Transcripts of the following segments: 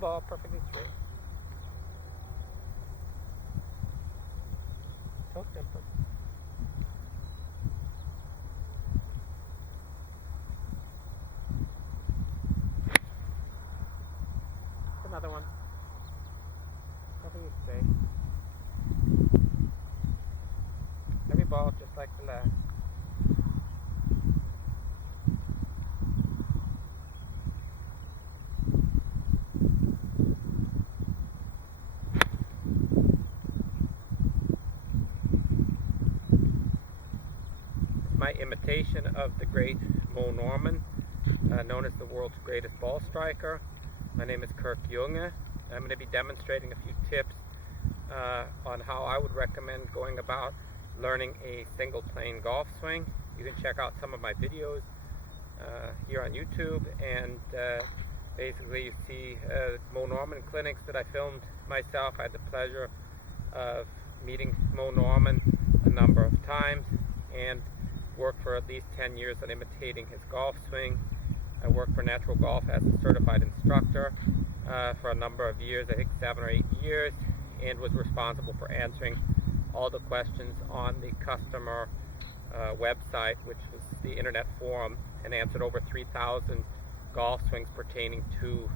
ball, perfectly straight. So simple. Another one. Perfectly straight. Every ball just like the last. My imitation of the great Mo Norman, known as the world's greatest ball striker. My name is Kirk Junge. I'm going to be demonstrating a few tips on how I would recommend going about learning a single plane golf swing. You can check out some of my videos here on YouTube, and basically you see Mo Norman clinics that I filmed myself. I had the pleasure of meeting Mo Norman a number of times and worked for at least 10 years on imitating his golf swing. I worked for Natural Golf as a certified instructor for a number of years, I think 7 or 8 years, and was responsible for answering all the questions on the customer website, which was the internet forum, and answered over 3,000 golf swings pertaining to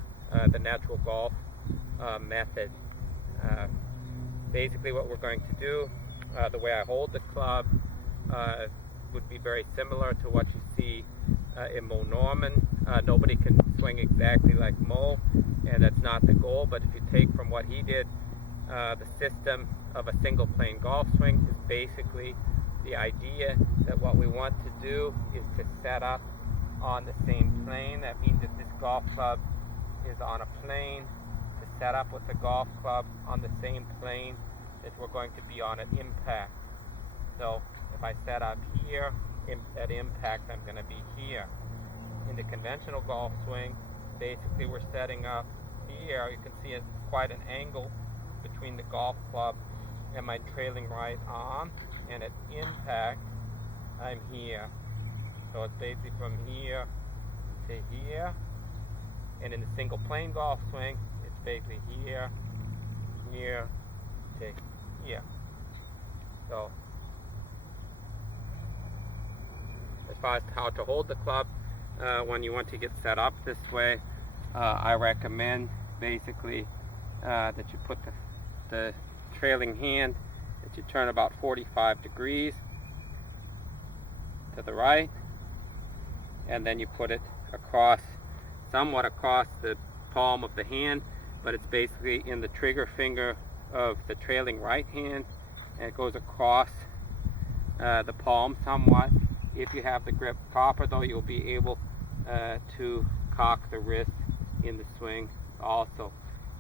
the Natural Golf method. Basically what we're going to do, the way I hold the club would be very similar to what you see in Mo Norman. Nobody can swing exactly like Mo, and that's not the goal, but if you take from what he did, the system of a single plane golf swing is basically the idea that what we want to do is to set up on the same plane. That means that this golf club is on a plane, to set up with the golf club on the same plane that we're going to be on at impact. So if I set up here, at impact I'm going to be here. In the conventional golf swing, basically we're setting up here. You can see it's quite an angle between the golf club and my trailing right arm, and at impact I'm here. So it's basically from here to here. And in the single plane golf swing, it's basically here, here to here. So as far as how to hold the club, when you want to get set up this way, I recommend basically that you put the trailing hand, that you turn about 45 degrees to the right, and then you put it across, somewhat across the palm of the hand, but it's basically in the trigger finger of the trailing right hand, and it goes across the palm somewhat. If you have the grip proper though, you'll be able to cock the wrist in the swing also.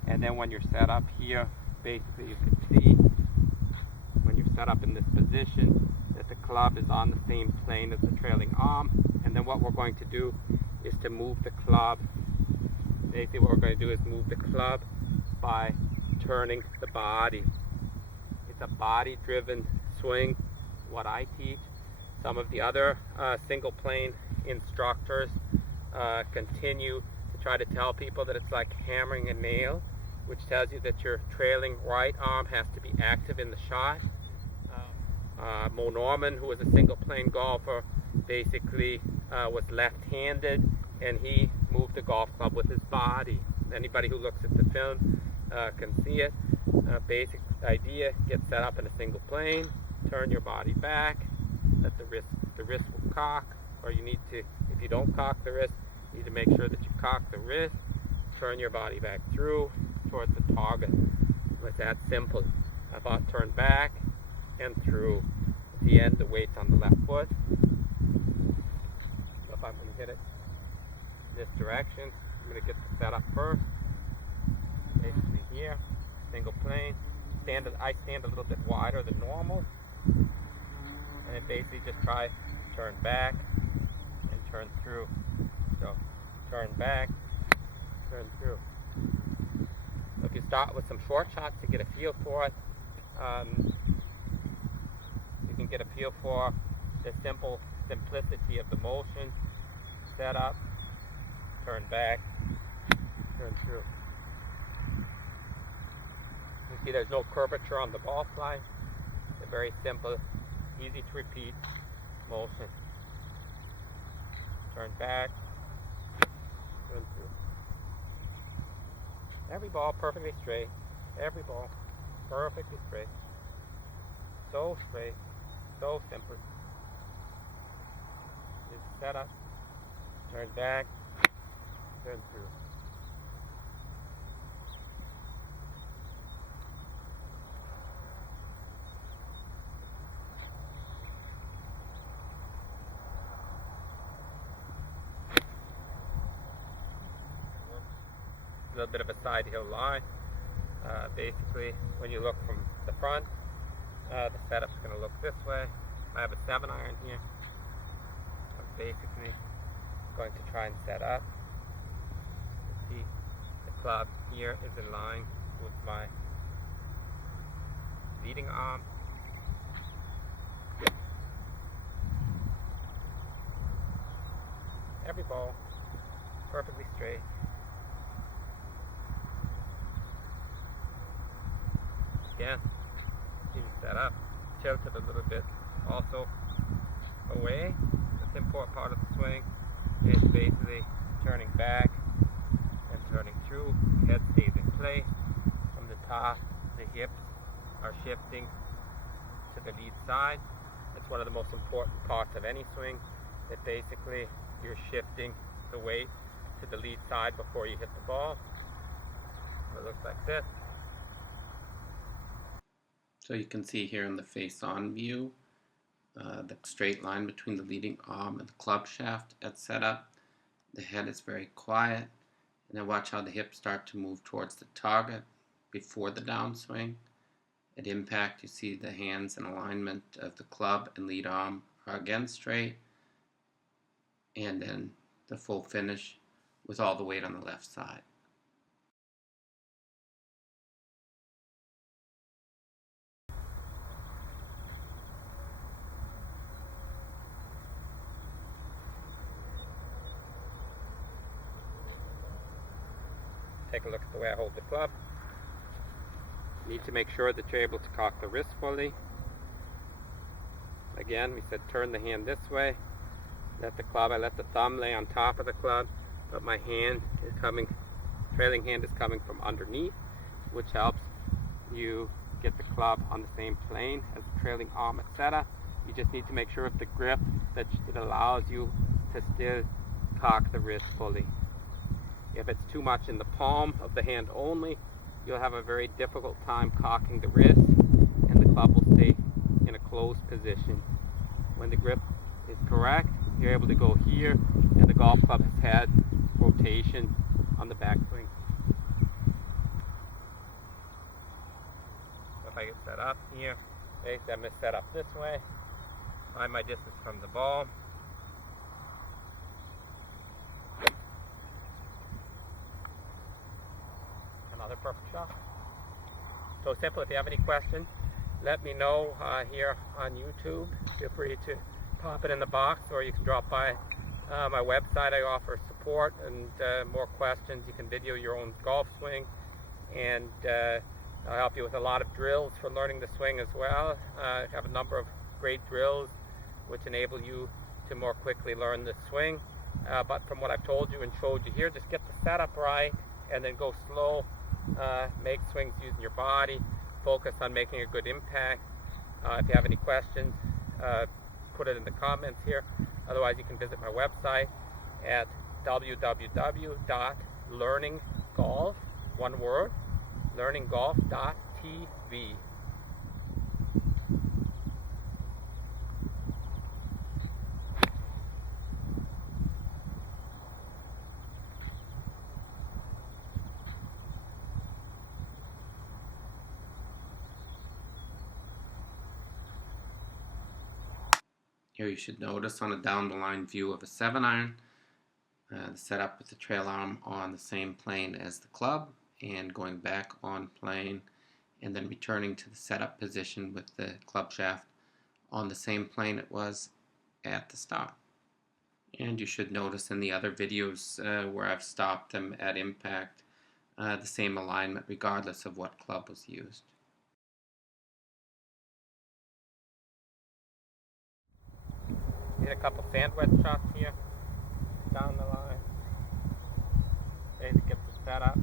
And then when you're set up here, basically you can see when you're set up in this position that the club is on the same plane as the trailing arm. And then what we're going to do is to move the club. Basically what we're going to do is move the club by turning the body. It's a body driven swing, what I teach. Some of the other single plane instructors continue to try to tell people that it's like hammering a nail, which tells you that your trailing right arm has to be active in the shot. Mo Norman, who was a single plane golfer, basically was left-handed, and he moved the golf club with his body. Anybody who looks at the film can see it. Basic idea: get set up in a single plane, turn your body back, let the wrist will cock, or you need to, if you don't cock the wrist, you need to make sure that you cock the wrist, turn your body back through towards the target. It's that simple. About turn back and through. At the end, the weight's on the left foot. So if I'm going to hit it this direction, I'm going to get the setup first. Basically here, single plane. I stand a little bit wider than normal. And then basically just try to turn back and turn through. So turn back, turn through. So if you start with some short shots to get a feel for it, you can get a feel for the simplicity of the motion. Set up, turn back, turn through. See, there's no curvature on the ball slide. It's a very simple, easy to repeat motion. Turn back, turn through. Every ball perfectly straight. Every ball perfectly straight. So straight, so simple. Just set up, turn back, turn through. A little bit of a side hill line. Basically, when you look from the front, the setup's going to look this way. I have a 7-iron here. I'm basically going to try and set up. See, the club here is in line with my leading arm. Every ball perfectly straight. Again, you set up, tilted a little bit also away. That's an important part of the swing. It's basically turning back and turning through. Head stays in place. From the top, the hips are shifting to the lead side. It's one of the most important parts of any swing. That basically you're shifting the weight to the lead side before you hit the ball. It looks like this. So you can see here in the face-on view, the straight line between the leading arm and the club shaft at setup. The head is very quiet, and then watch how the hips start to move towards the target before the downswing. At impact, you see the hands in alignment of the club and lead arm are again straight, and then the full finish with all the weight on the left side. Take a look at the way I hold the club. You need to make sure that you're able to cock the wrist fully. Again, we said turn the hand this way. Let the club, I let the thumb lay on top of the club, but my hand is coming, trailing hand is coming from underneath, which helps you get the club on the same plane as the trailing arm at setup. You just need to make sure of the grip that it allows you to still cock the wrist fully. If it's too much in the palm of the hand only, you'll have a very difficult time cocking the wrist, and the club will stay in a closed position. When the grip is correct, you're able to go here, and the golf club has had rotation on the backswing. So if I get set up here, basically I'm going to set up this way, find my distance from the ball. Another perfect shot. So simple. If you have any questions, let me know here on YouTube. Feel free to pop it in the box, or you can drop by my website. I offer support and more questions. You can video your own golf swing, and I'll help you with a lot of drills for learning the swing as well. I have a number of great drills which enable you to more quickly learn the swing. But from what I've told you and showed you here, just get the setup right and then go slow. Make swings using your body. Focus on making a good impact. If you have any questions, put it in the comments here. Otherwise, you can visit my website at www.learninggolf, one word, learninggolf.tv. Here you should notice on a down the line view of a 7-iron, the setup with the trail arm on the same plane as the club, and going back on plane, and then returning to the setup position with the club shaft on the same plane it was at the start. And you should notice in the other videos where I've stopped them at impact, the same alignment regardless of what club was used. Hit a couple sand wedge shots here, down the line. Ready to get the setup.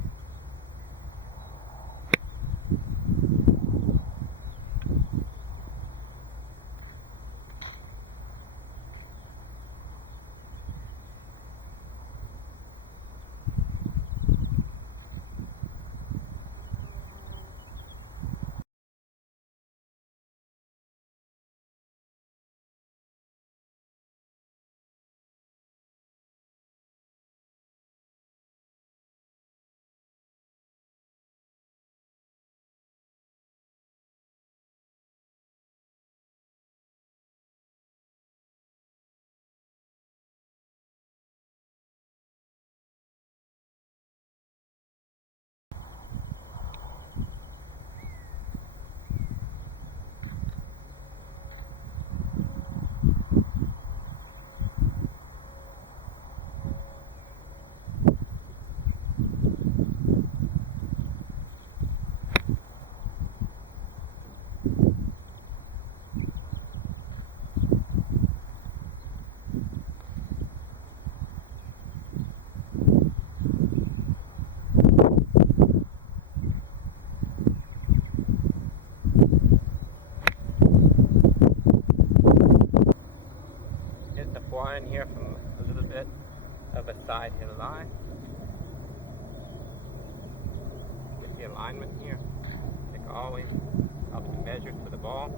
Hit the blind here from a little bit of a side hill line. Get the alignment here. Like always, helps to measure to the ball.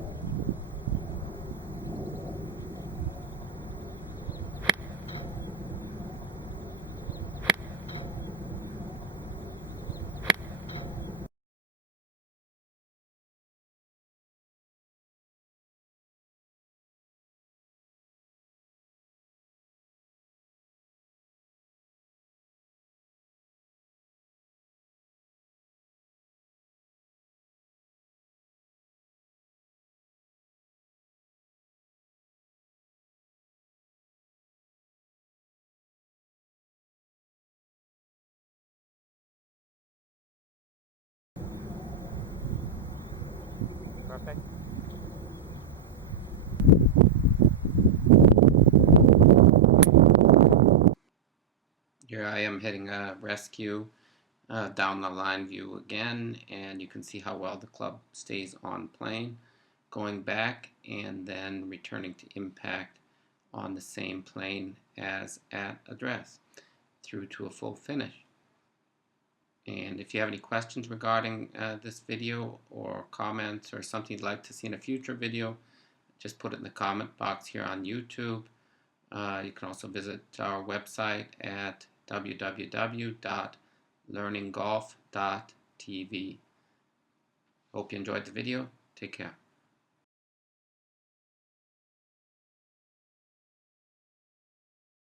Perfect. Here I am hitting a rescue down the line view again, and you can see how well the club stays on plane, going back and then returning to impact on the same plane as at address through to a full finish. And if you have any questions regarding this video or comments or something you'd like to see in a future video, just put it in the comment box here on YouTube. You can also visit our website at www.learninggolf.tv. Hope you enjoyed the video. Take care.